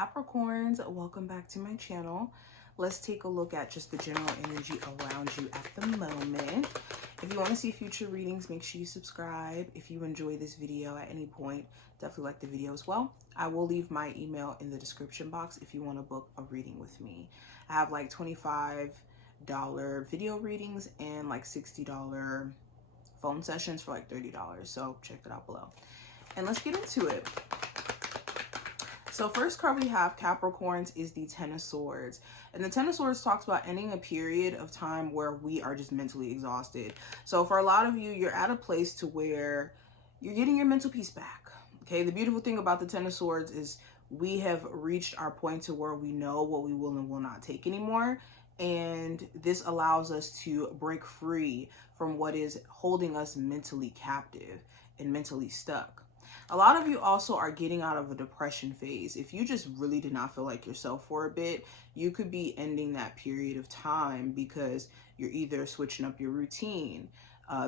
Capricorns, welcome back to my channel. Let's take a look at just the general energy around you at the moment. If you want to see future readings, make sure you subscribe. If you enjoy this video at any point, definitely like the video as well. I will leave my email in the description box if you want to book a reading with me. I have like $25 video readings and like $60 phone sessions for like $30. So check it out below. And let's get into it. So first card we have, Capricorns, is the Ten of Swords. And the Ten of Swords talks about ending a period of time where we are just mentally exhausted. So for a lot of you, you're at a place to where you're getting your mental peace back. Okay, the beautiful thing about the Ten of Swords is we have reached our point to where we know what we will and will not take anymore. And this allows us to break free from what is holding us mentally captive and mentally stuck. A lot of you also are getting out of a depression phase. If you just really did not feel like yourself for a bit, you could be ending that period of time because you're either switching up your routine.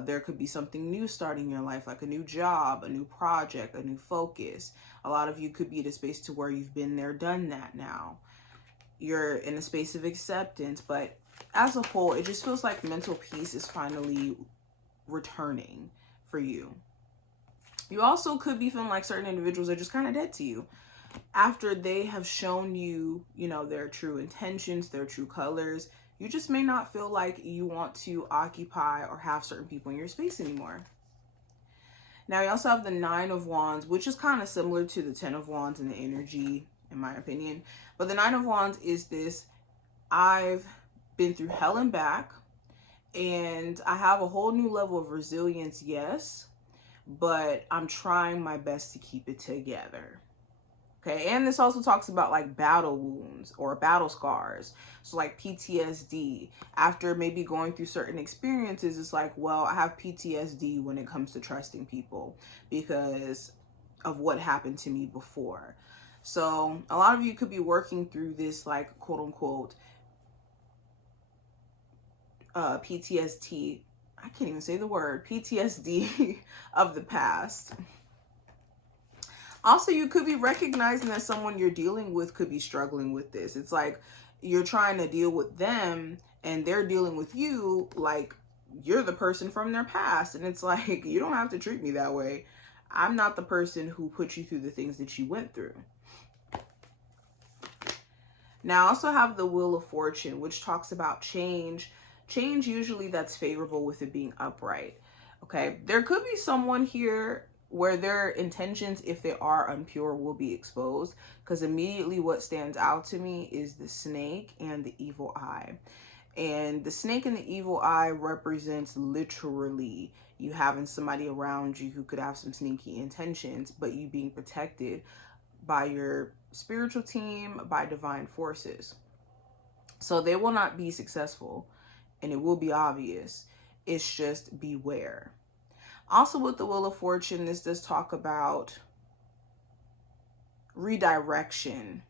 There could be something new starting in your life, like a new job, a new project, a new focus. A lot of you could be at a space to where you've been there, done that now. You're in a space of acceptance, but as a whole, it just feels like mental peace is finally returning for you. You also could be feeling like certain individuals are just kind of dead to you after they have shown you, their true intentions, their true colors. You just may not feel like you want to occupy or have certain people in your space anymore. Now, you also have the Nine of Wands, which is kind of similar to the Ten of Wands in the energy, in my opinion. But the Nine of Wands is this: I've been through hell and back, and I have a whole new level of resilience, yes, but I'm trying my best to keep it together. Okay, and this also talks about like battle wounds or battle scars. So like PTSD, after maybe going through certain experiences, it's like, well, I have PTSD when it comes to trusting people because of what happened to me before. So a lot of you could be working through this, like, quote unquote, PTSD. I can't even say the word, PTSD of the past. Also, you could be recognizing that someone you're dealing with could be struggling with this. It's like you're trying to deal with them and they're dealing with you like you're the person from their past. And it's like, you don't have to treat me that way. I'm not the person who put you through the things that you went through. Now, I also have the Wheel of Fortune, which talks about change. Change usually that's favorable with it being upright. Okay, there could be someone here where their intentions, if they are impure, will be exposed, because immediately what stands out to me is the snake and the evil eye. And the snake and the evil eye represents literally you having somebody around you who could have some sneaky intentions, but you being protected by your spiritual team, by divine forces. So they will not be successful. And it will be obvious. It's just beware. Also, with the Wheel of Fortune, this does talk about redirection.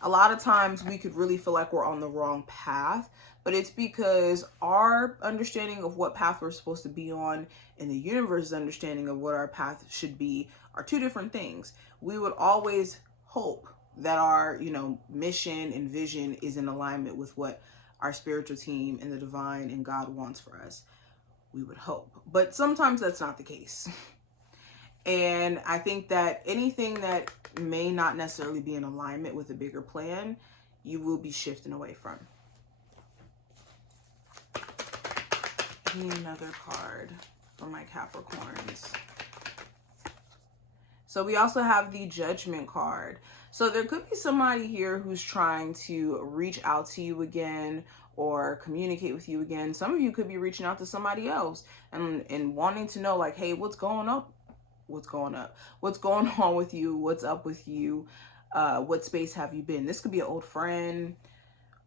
A lot of times we could really feel like we're on the wrong path, but it's because our understanding of what path we're supposed to be on and the universe's understanding of what our path should be are two different things. We would always hope that our, mission and vision is in alignment with what our spiritual team and the divine and God wants for us. We would hope, but sometimes that's not the case. And I think that anything that may not necessarily be in alignment with a bigger plan, you will be shifting away from. Give me another card for my Capricorns. So we also have the Judgment card. So there could be somebody here who's trying to reach out to you again or communicate with you again. Some of you could be reaching out to somebody else and wanting to know, like, hey, what's going on with you? What's up with you? What space have you been? This could be an old friend,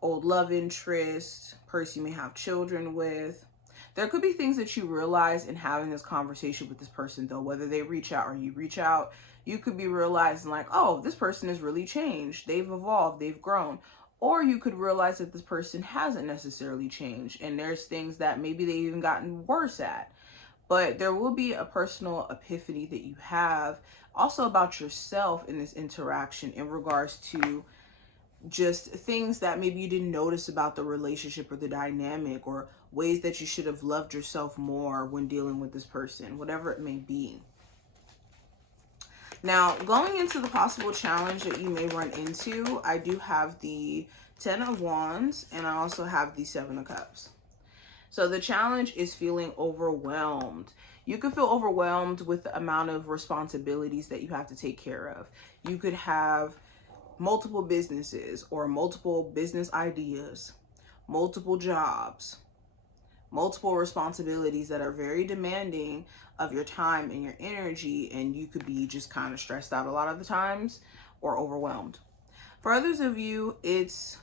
old love interest, person you may have children with. There could be things that you realize in having this conversation with this person, though, whether they reach out or you reach out, you could be realizing like, oh, this person has really changed. They've evolved, they've grown. Or you could realize that this person hasn't necessarily changed and there's things that maybe they've even gotten worse at. But there will be a personal epiphany that you have also about yourself in this interaction in regards to just things that maybe you didn't notice about the relationship or the dynamic, or ways that you should have loved yourself more when dealing with this person, whatever it may be. Now, going into the possible challenge that you may run into, I do have the 10 of Wands and I also have the 7 of Cups. So the challenge is feeling overwhelmed. You could feel overwhelmed with the amount of responsibilities that you have to take care of. You could have multiple businesses or multiple business ideas, multiple jobs, multiple responsibilities that are very demanding of your time and your energy, and you could be just kind of stressed out a lot of the times or overwhelmed. For others of you, it's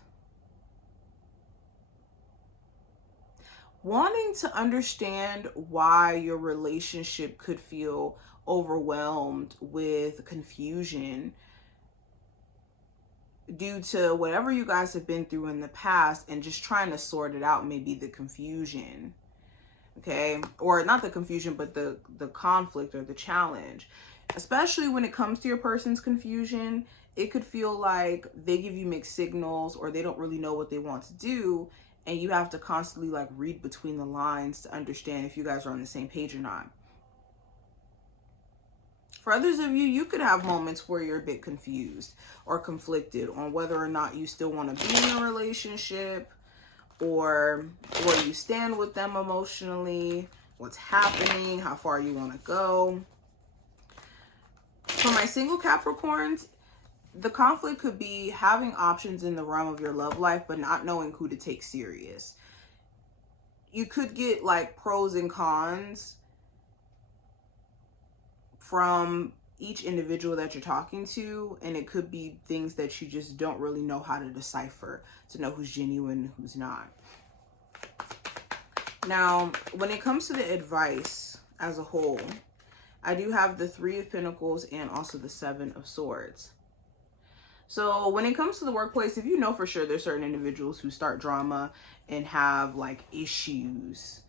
wanting to understand why your relationship could feel overwhelmed with confusion due to whatever you guys have been through in the past, and just trying to sort it out, maybe the confusion, okay? Or not the confusion, but the conflict or the challenge. Especially when it comes to your person's confusion, it could feel like they give you mixed signals or they don't really know what they want to do, and you have to constantly like read between the lines to understand if you guys are on the same page or not. For others of you, you could have moments where you're a bit confused or conflicted on whether or not you still want to be in a relationship, or where you stand with them emotionally, what's happening, how far you want to go. For my single Capricorns, the conflict could be having options in the realm of your love life, but not knowing who to take serious. You could get like pros and cons from each individual that you're talking to, and it could be things that you just don't really know how to decipher to know who's genuine, who's not. Now, when it comes to the advice as a whole, I do have the 3 of Pentacles and also the 7 of Swords. So when it comes to the workplace, if you know for sure there's certain individuals who start drama and have like issues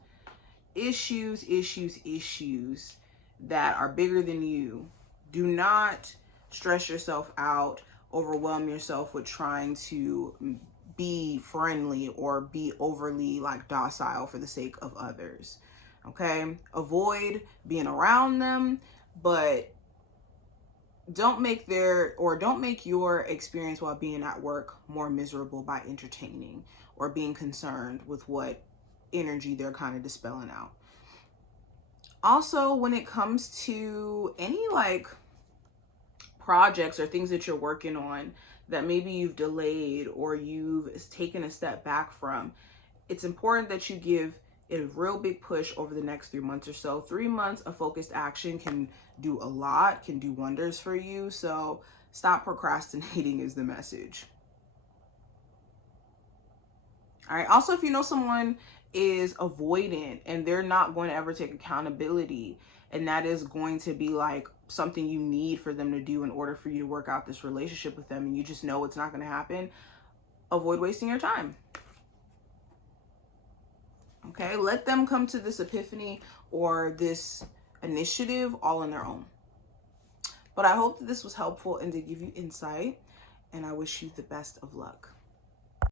that are bigger than you, do not stress yourself out, overwhelm yourself with trying to be friendly or be overly like docile for the sake of others. Okay? Avoid being around them, but don't make your experience while being at work more miserable by entertaining or being concerned with what energy they're kind of dispelling out. Also, when it comes to any like projects or things that you're working on that maybe you've delayed or you've taken a step back from, it's important that you give it a real big push over the next 3 months or so. 3 months of focused action can do a lot, can do wonders for you. So stop procrastinating is the message. All right. Also, if you know someone is avoidant and they're not going to ever take accountability, and that is going to be like something you need for them to do in order for you to work out this relationship with them, and you just know it's not going to happen, avoid wasting your time. Okay, let them come to this epiphany or this initiative all on their own. But I hope that this was helpful and to give you insight, and I wish you the best of luck.